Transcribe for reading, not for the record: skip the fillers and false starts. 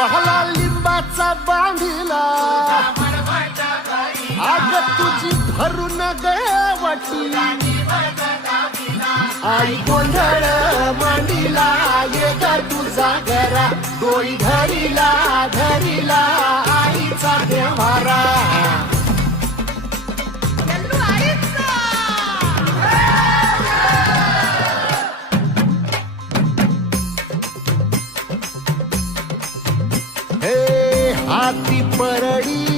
बहला लिंबाचा बांधिला आग तुझी भरून गवटी आई गोंधळ मांडीला ये ग तुझा घरा डोई धरीला धरीला आईचा देवारा